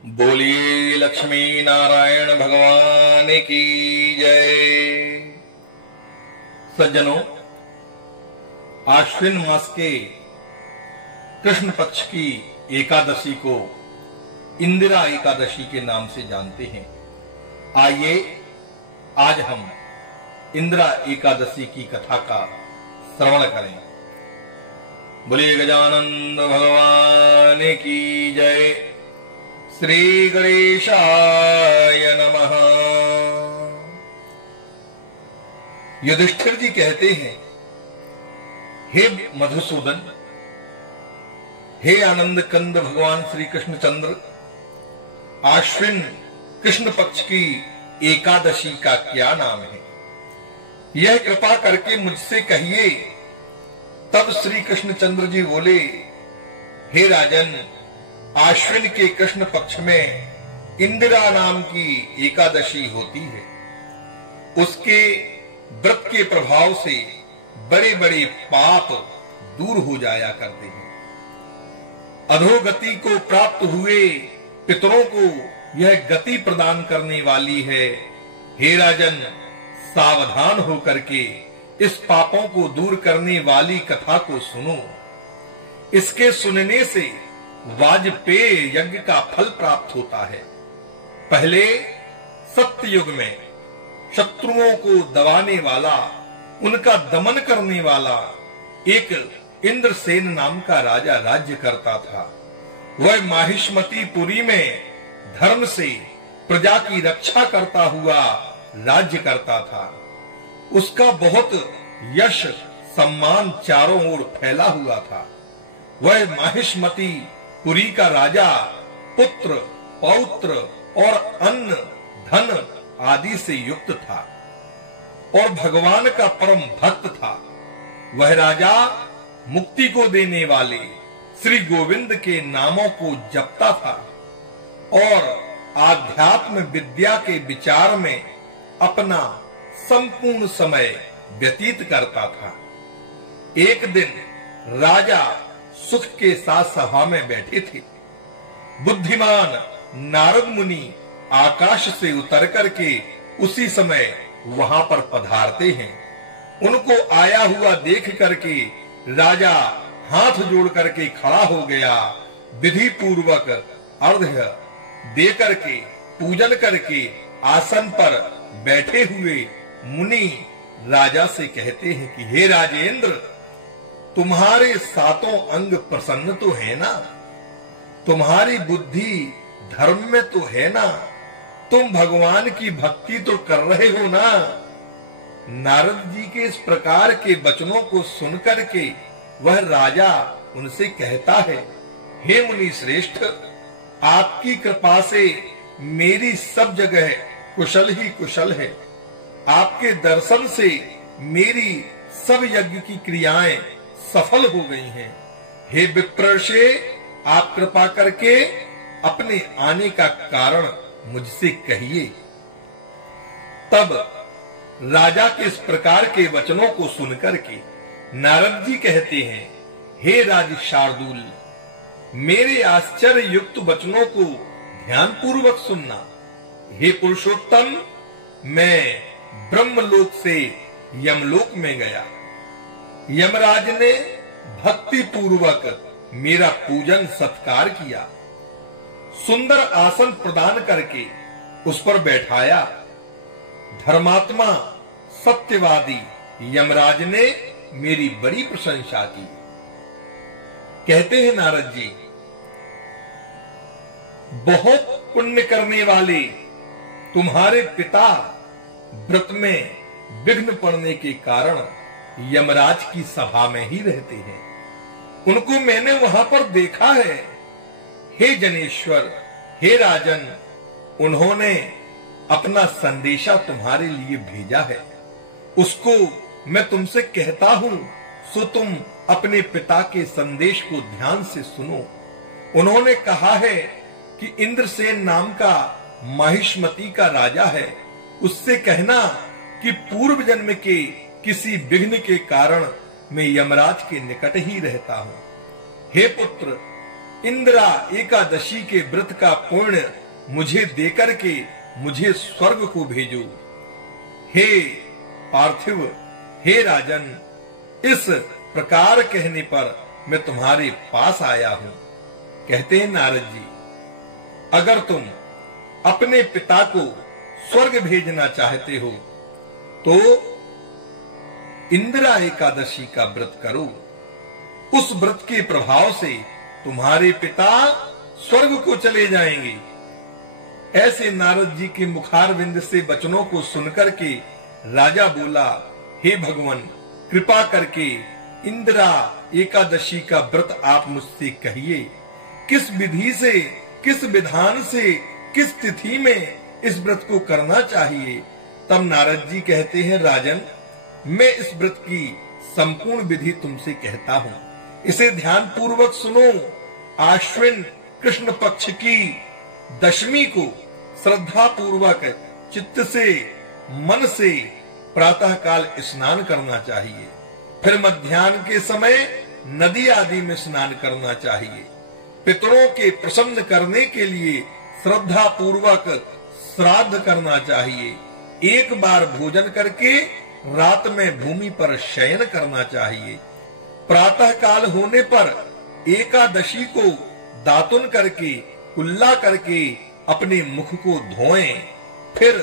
बोलिए लक्ष्मी नारायण भगवान की जय। सज्जनों, आश्विन मास के कृष्ण पक्ष की एकादशी को इंदिरा एकादशी के नाम से जानते हैं। आइए आज हम इंदिरा एकादशी की कथा का श्रवण करें। बोलिए गजानंद भगवान की जय। श्री गणेशाय नमः। युधिष्ठिर जी कहते हैं, हे मधुसूदन, हे आनंद कंद भगवान श्री कृष्णचंद्र, आश्विन कृष्ण पक्ष की एकादशी का क्या नाम है, यह कृपा करके मुझसे कहिए। तब श्री कृष्णचंद्र जी बोले, हे राजन, आश्विन के कृष्ण पक्ष में इंदिरा नाम की एकादशी होती है। उसके व्रत के प्रभाव से बड़े बड़े पाप दूर हो जाया करते हैं। अधोगति को प्राप्त हुए पितरों को यह गति प्रदान करने वाली है। हे राजन, सावधान होकर के इस पापों को दूर करने वाली कथा को सुनो। इसके सुनने से वाजपेय यज्ञ का फल प्राप्त होता है। पहले सत्ययुग में शत्रुओं को दबाने वाला, उनका दमन करने वाला एक इंद्रसेन नाम का राजा राज्य करता था। वह माहिष्मतीपुरी में धर्म से प्रजा की रक्षा करता हुआ राज्य करता था। उसका बहुत यश सम्मान चारों ओर फैला हुआ था। वह माहिष्मती पुरी का राजा पुत्र, पौत्र और अन्न धन आदि से युक्त था और भगवान का परम भक्त था। वह राजा मुक्ति को देने वाले श्री गोविंद के नामों को जपता था और आध्यात्म विद्या के विचार में अपना संपूर्ण समय व्यतीत करता था। एक दिन राजा सुख के साथ सभा में बैठे थे। बुद्धिमान नारद मुनि आकाश से उतर करके उसी समय वहां पर पधारते हैं। उनको आया हुआ देख करके राजा हाथ जोड़ करके खड़ा हो गया। विधि पूर्वक अर्घ्य दे करके पूजन करके आसन पर बैठे हुए मुनि राजा से कहते हैं कि हे राजेंद्र, तुम्हारे सातों अंग प्रसन्न तो है ना? तुम्हारी बुद्धि धर्म में तो है ना? तुम भगवान की भक्ति तो कर रहे हो ना? नारद जी के इस प्रकार के वचनों को सुनकर के वह राजा उनसे कहता है, हे मुनि श्रेष्ठ, आपकी कृपा से मेरी सब जगह कुशल ही कुशल है। आपके दर्शन से मेरी सब यज्ञ की क्रियाएं सफल हो गई हैं। हे विप्रर्षे, आप कृपा करके अपने आने का कारण मुझसे कहिए। तब राजा के इस प्रकार के वचनों को सुनकर के नारद जी कहते हैं, हे राज शार्दूल, मेरे आश्चर्य युक्त वचनों को ध्यान पूर्वक सुनना। हे पुरुषोत्तम, मैं ब्रह्मलोक से यमलोक में गया। यमराज ने भक्ति पूर्वक मेरा पूजन सत्कार किया, सुंदर आसन प्रदान करके उस पर बैठाया। धर्मात्मा सत्यवादी यमराज ने मेरी बड़ी प्रशंसा की। कहते हैं नारद जी, बहुत पुण्य करने वाले तुम्हारे पिता व्रत में विघ्न पड़ने के कारण यमराज की सभा में ही रहते हैं। उनको मैंने वहां पर देखा है। हे जनेश्वर, हे राजन, उन्होंने अपना संदेशा तुम्हारे लिए भेजा है। उसको मैं तुमसे कहता हूं, सो तुम अपने पिता के संदेश को ध्यान से सुनो। उन्होंने कहा है कि इंद्रसेन नाम का माहिष्मती का राजा है, उससे कहना कि पूर्व जन्म के किसी विघ्न के कारण मैं यमराज के निकट ही रहता हूं। हे पुत्र, इंदिरा एकादशी के व्रत का पुण्य मुझे देकर के मुझे स्वर्ग को भेजो। हे पार्थिव, हे राजन, इस प्रकार कहने पर मैं तुम्हारे पास आया हूं। कहते हैं नारद जी, अगर तुम अपने पिता को स्वर्ग भेजना चाहते हो तो इंदिरा एकादशी का व्रत करो। उस व्रत के प्रभाव से तुम्हारे पिता स्वर्ग को चले जाएंगे। ऐसे नारद जी के मुखारविंद से वचनों को सुनकर के राजा बोला, हे भगवान, कृपा करके इंदिरा एकादशी का व्रत आप मुझसे कहिए। किस विधि से, किस विधान से, किस तिथि में इस व्रत को करना चाहिए? तब नारद जी कहते हैं, राजन, मैं इस व्रत की संपूर्ण विधि तुमसे कहता हूँ, इसे ध्यान पूर्वक सुनो। आश्विन कृष्ण पक्ष की दशमी को श्रद्धा पूर्वक चित्त से, मन से प्रातः काल स्नान करना चाहिए। फिर मध्याह्न के समय नदी आदि में स्नान करना चाहिए। पितरों के प्रसन्न करने के लिए श्रद्धा पूर्वक श्राद्ध करना चाहिए। एक बार भोजन करके रात में भूमि पर शयन करना चाहिए। प्रातः काल होने पर एकादशी को दातुन करके, कुल्ला करके अपने मुख को धोएं। फिर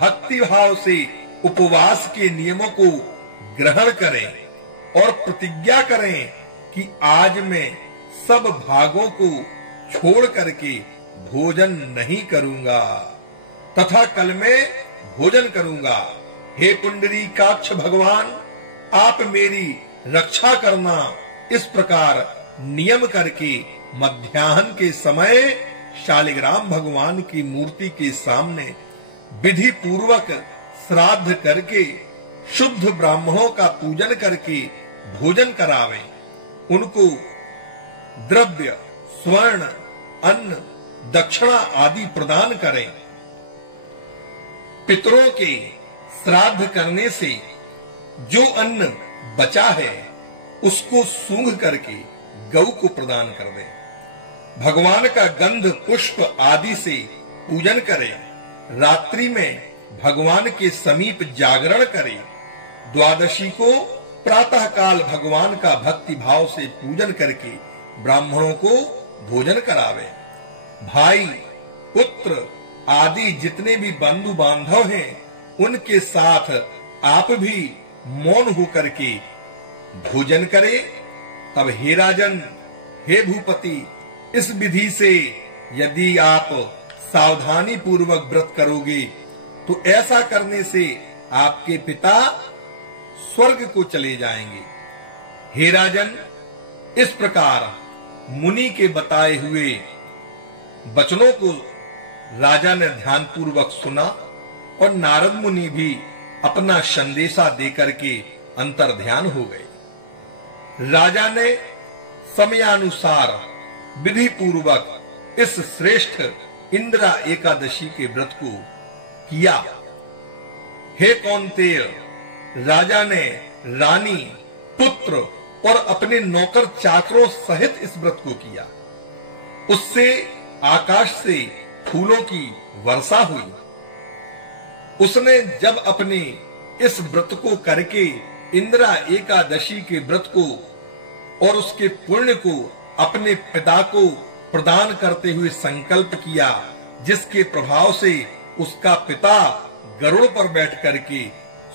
भक्ति भाव से उपवास के नियमों को ग्रहण करें और प्रतिज्ञा करें कि आज मैं सब भागों को छोड़ करके भोजन नहीं करूंगा तथा कल मैं भोजन करूंगा। हे पुंडरीकाक्ष भगवान, आप मेरी रक्षा करना। इस प्रकार नियम करके मध्याह्न के समय शालिग्राम भगवान की मूर्ति के सामने विधि पूर्वक श्राद्ध करके शुद्ध ब्राह्मणों का पूजन करके भोजन करावें। उनको द्रव्य, स्वर्ण, अन्न, दक्षिणा आदि प्रदान करें। पितरों के श्राद्ध करने से जो अन्न बचा है उसको सूंघ करके गौ को प्रदान कर दें। भगवान का गंध पुष्प आदि से पूजन करें। रात्रि में भगवान के समीप जागरण करें। द्वादशी को प्रातः काल भगवान का भक्ति भाव से पूजन करके ब्राह्मणों को भोजन करावे। भाई, पुत्र आदि जितने भी बंधु बांधव हैं उनके साथ आप भी मौन होकर के भोजन करें। तब हे राजन, हे भूपति, इस विधि से यदि आप सावधानी पूर्वक व्रत करोगे तो ऐसा करने से आपके पिता स्वर्ग को चले जाएंगे। हे राजन, इस प्रकार मुनि के बताए हुए वचनों को राजा ने ध्यान पूर्वक सुना और नारद मुनि भी अपना संदेशा देकर के अंतर ध्यान हो गए। राजा ने समयानुसार विधि पूर्वक इस श्रेष्ठ इंदिरा एकादशी के व्रत को किया। हे कौन्तेय, राजा ने रानी, पुत्र और अपने नौकर चाकरों सहित इस व्रत को किया। उससे आकाश से फूलों की वर्षा हुई। उसने जब अपने इस व्रत को करके इंदिरा एकादशी के व्रत को और उसके पुण्य को अपने पिता को प्रदान करते हुए संकल्प किया, जिसके प्रभाव से उसका पिता गरुड़ पर बैठ करके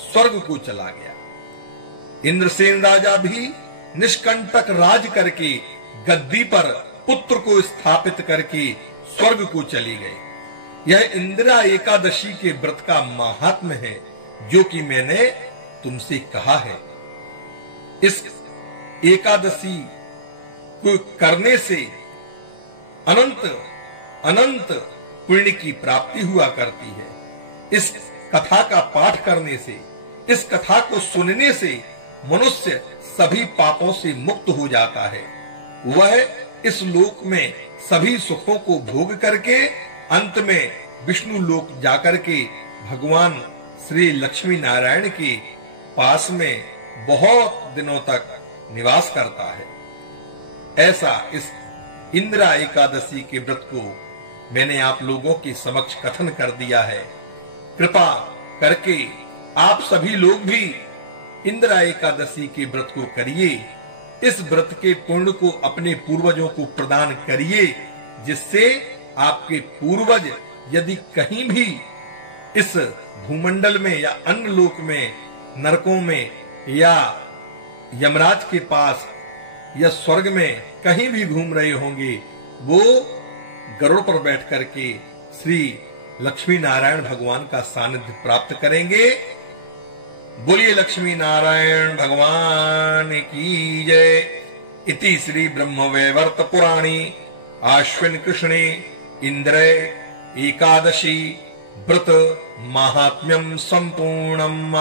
स्वर्ग को चला गया। इंद्रसेन राजा भी निष्कंटक राज करके गद्दी पर पुत्र को स्थापित करके स्वर्ग को चली गई। यह इंदिरा एकादशी के व्रत का महात्म्य है जो कि मैंने तुमसे कहा है। इस एकादशी को करने से अनंत अनंत पुण्य की प्राप्ति हुआ करती है। इस कथा का पाठ करने से, इस कथा को सुनने से मनुष्य सभी पापों से मुक्त हो जाता है। वह इस लोक में सभी सुखों को भोग करके अंत में विष्णु लोक जाकर के भगवान श्री लक्ष्मी नारायण के पास में बहुत दिनों तक निवास करता है। ऐसा इस इंदिरा एकादशी के व्रत को मैंने आप लोगों के समक्ष कथन कर दिया है। कृपा करके आप सभी लोग भी इंदिरा एकादशी के व्रत को करिए। इस व्रत के पुण्य को अपने पूर्वजों को प्रदान करिए, जिससे आपके पूर्वज यदि कहीं भी इस भूमंडल में या अन्य लोक में, नरकों में या यमराज के पास या स्वर्ग में कहीं भी घूम रहे होंगे, वो गरुड़ पर बैठ करके श्री लक्ष्मी नारायण भगवान का सानिध्य प्राप्त करेंगे। बोलिए लक्ष्मी नारायण भगवान की जय। इति श्री ब्रह्मवैवर्त पुराणी आश्विन कृष्णे इंद्र एकादशी व्रत महात्म्यम संपूर्णम्।